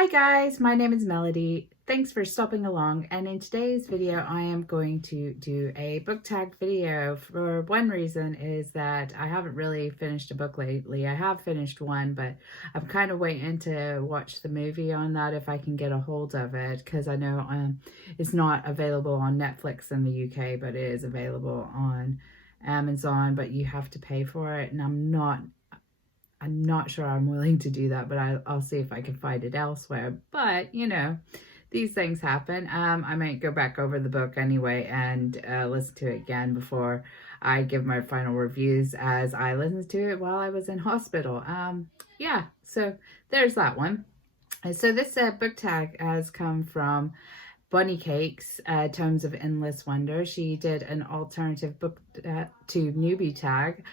Hi guys, my name is Melody. Thanks for stopping along, and in today's video I am going to do a book tag video. For one reason is that I haven't really finished a book lately. I have finished one, but I'm kind of waiting to watch the movie on that if I can get a hold of it, because I know it's not available on Netflix in the UK, but it is available on Amazon, but you have to pay for it, and I'm not sure I'm willing to do that, but I'll see if I can find it elsewhere. But, you know, these things happen. I might go back over the book anyway and listen to it again before I give my final reviews, as I listened to it while I was in hospital. Yeah, so there's that one. So this book tag has come from Bunny Cakes, Tomes of Endless Wonder. She did an alternative book to Newbie tag,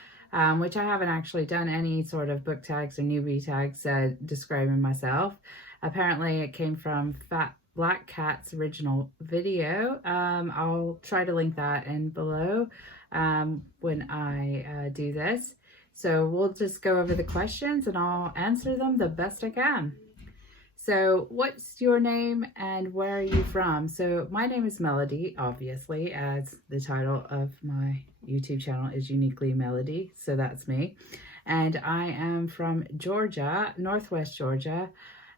which I haven't actually done any sort of book tags or newbie tags describing myself. Apparently it came from Black Cat's original video. I'll try to link that in below when I do this. So we'll just go over the questions and I'll answer them the best I can. So what's your name and where are you from? So my name is Melody, obviously, as the title of my YouTube channel is Uniquely Melody. So that's me. And I am from Georgia, Northwest Georgia,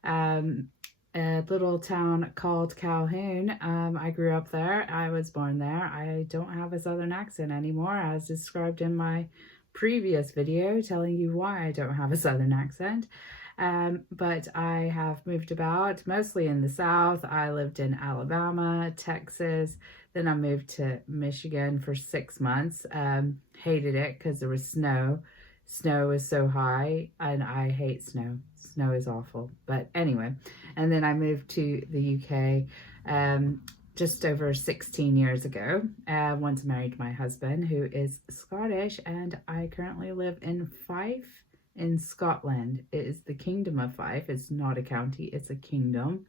a little town called Calhoun. I grew up there. I was born there. I don't have a Southern accent anymore, as described in my previous video telling you why I don't have a Southern accent. But I have moved about, mostly in the South. I lived in Alabama, Texas, then I moved to Michigan for 6 months. Hated it because there was snow. Snow was so high, and I hate snow. Snow is awful. But anyway, and then I moved to the UK just over 16 years ago. Once married my husband, who is Scottish, and I currently live in Fife, in Scotland. It is the Kingdom of Fife. It's not a county, it's a kingdom,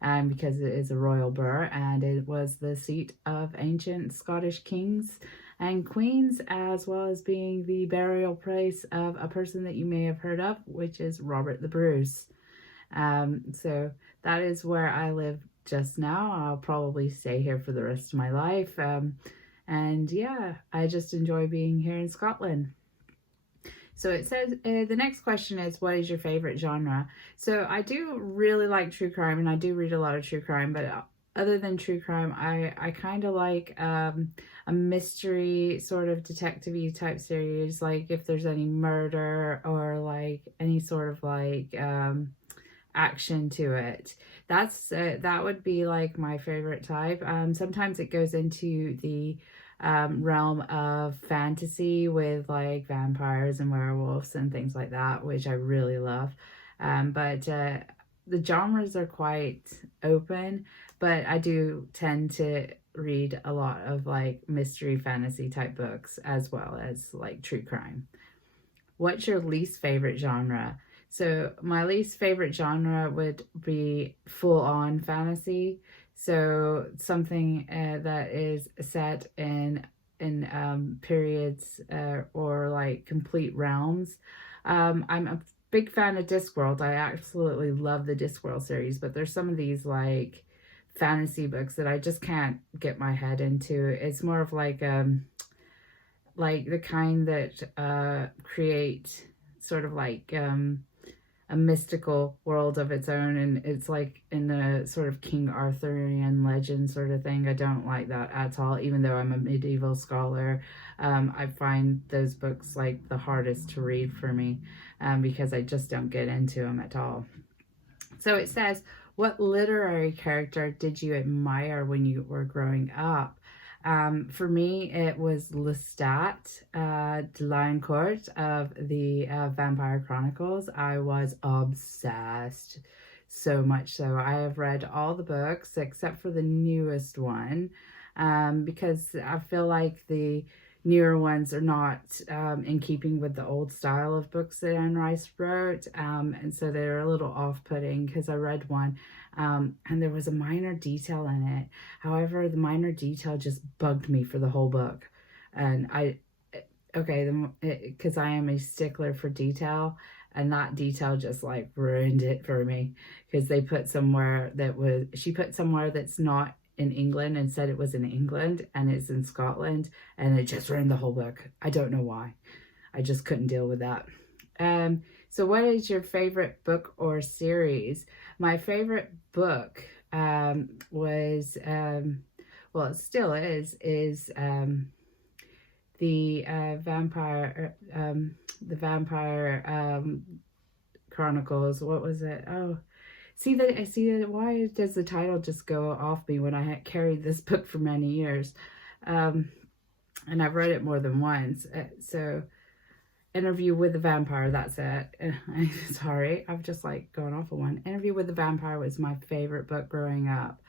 because it is a royal borough, and it was the seat of ancient Scottish kings and queens, as well as being the burial place of a person that you may have heard of, which is Robert the Bruce. So that is where I live just now. I'll probably stay here for the rest of my life. And yeah, I just enjoy being here in Scotland. So it says, the next question is, what is your favorite genre? So I do really like true crime, and I do read a lot of true crime, but other than true crime, I kind of like a mystery sort of detective-y type series, like if there's any murder or like any sort of like action to it. That would be like my favorite type. Sometimes it goes into the realm of fantasy with like vampires and werewolves and things like that, which I really love. But the genres are quite open, but I do tend to read a lot of like mystery fantasy type books, as well as like true crime. What's your least favorite genre? So my least favorite genre would be full-on fantasy. So something that is set in periods or like complete realms. I'm a big fan of Discworld. I absolutely love the Discworld series, but there's some of these like fantasy books that I just can't get my head into. It's more of like the kind that create sort of like a mystical world of its own, and it's like in the sort of King Arthurian legend sort of thing. I don't like that at all, even though I'm a medieval scholar. I find those books like the hardest to read for me, because I just don't get into them at all. So it says, what literary character did you admire when you were growing up? For me, it was Lestat de Lioncourt of the Vampire Chronicles. I was obsessed, so much so. I have read all the books except for the newest one, because I feel like the newer ones are not in keeping with the old style of books that Anne Rice wrote, and so they're a little off-putting, because I read one and there was a minor detail in it. However, the minor detail just bugged me for the whole book, and because I am a stickler for detail, And that detail just like ruined it for me, because they put somewhere that was, she put somewhere that's not in England and said it was in England and it's in Scotland, and it just ruined the whole book. I don't know why. I just couldn't deal with that. So what is your favorite book or series? My favorite book was, well, it still is the Vampire Chronicles. What was it? Oh, see that. Why does the title just go off me when I had carried this book for many years? And I've read it more than once. So Interview with the Vampire, that's it. Sorry, I've just like gone off on one. Interview with the Vampire was my favorite book growing up.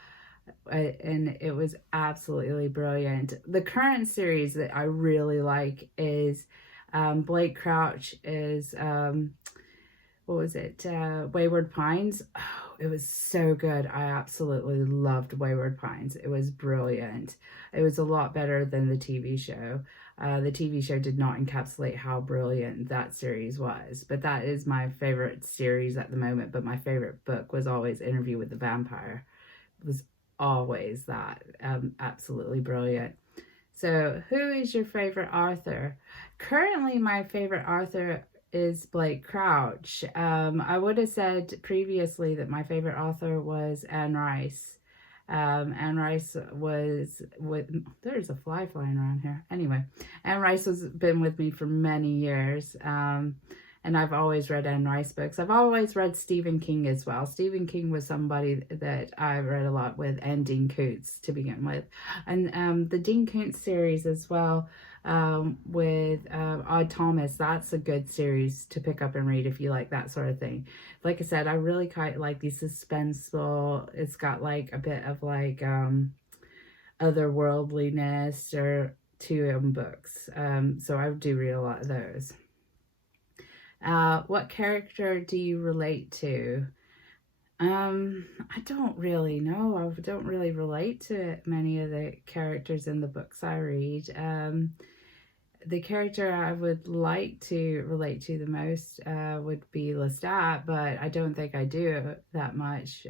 And it was absolutely brilliant. The current series that I really like is Blake Crouch is, what was it? Wayward Pines. Oh, it was so good. I absolutely loved Wayward Pines. It was brilliant. It was a lot better than the TV show. The TV show did not encapsulate how brilliant that series was, but that is my favorite series at the moment. But my favorite book was always Interview with the Vampire. It was always that. Absolutely brilliant. So who is your favorite author? Currently, my favorite author is Blake Crouch. I would have said previously that my favorite author was Anne Rice. Anne Rice was there's a fly flying around here. Anyway, Anne Rice has been with me for many years. And I've always read Anne Rice books. I've always read Stephen King as well. Stephen King was somebody that I read a lot with, and Dean Koontz to begin with. And the Dean Koontz series as well, with Odd Thomas, that's a good series to pick up and read if you like that sort of thing. Like I said, I really quite like the suspenseful, it's got like a bit of like otherworldliness or to books. So I do read a lot of those. What character do you relate to? I don't really know. I don't really relate to many of the characters in the books I read. The character I would like to relate to the most would be Lestat, but I don't think I do that much.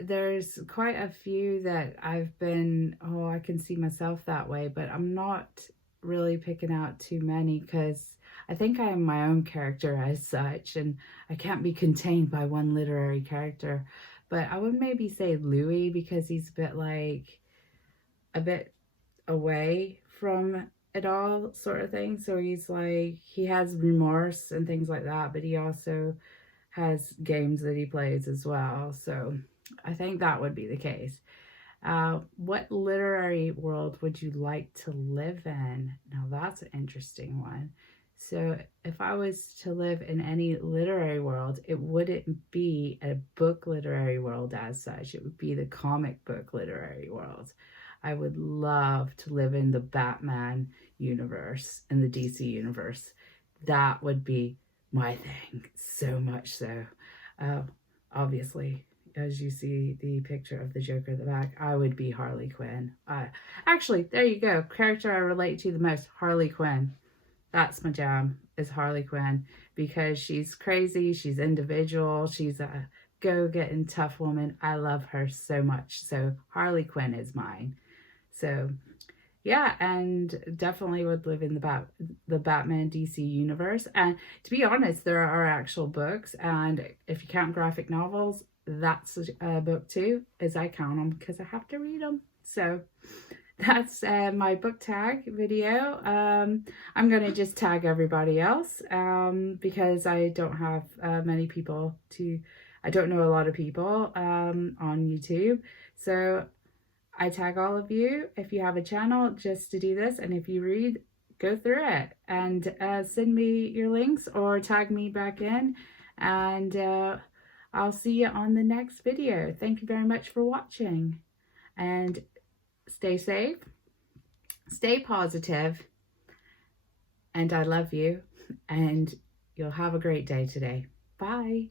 There's quite a few that I've been, oh, I can see myself that way, but I'm not really picking out too many, because I think I am my own character as such, and I can't be contained by one literary character. But I would maybe say Louis, because he's a bit away from it all sort of thing. So he's like, he has remorse and things like that, but he also has games that he plays as well. So I think that would be the case. What literary world would you like to live in? Now that's an interesting one. So if I was to live in any literary world, it wouldn't be a book literary world as such. It would be the comic book literary world. I would love to live in the Batman universe and the DC universe. That would be my thing, so much so. Obviously, as you see the picture of the Joker at the back, I would be Harley Quinn. Actually, there you go. Character I relate to the most, Harley Quinn. That's my jam, is Harley Quinn, because she's crazy, she's individual, she's a go-getting tough woman. I love her so much. So Harley Quinn is mine. So yeah, and definitely would live in the Batman DC universe. And to be honest, there are actual books, and if you count graphic novels, that's a book too, as I count them because I have to read them. So that's my book tag video. I'm going to just tag everybody else because I don't have many people I don't know a lot of people on YouTube. So I tag all of you if you have a channel just to do this. And if you read, go through it and send me your links or tag me back in, and I'll see you on the next video. Thank you very much for watching, and stay safe, stay positive, and I love you, and you'll have a great day today. Bye.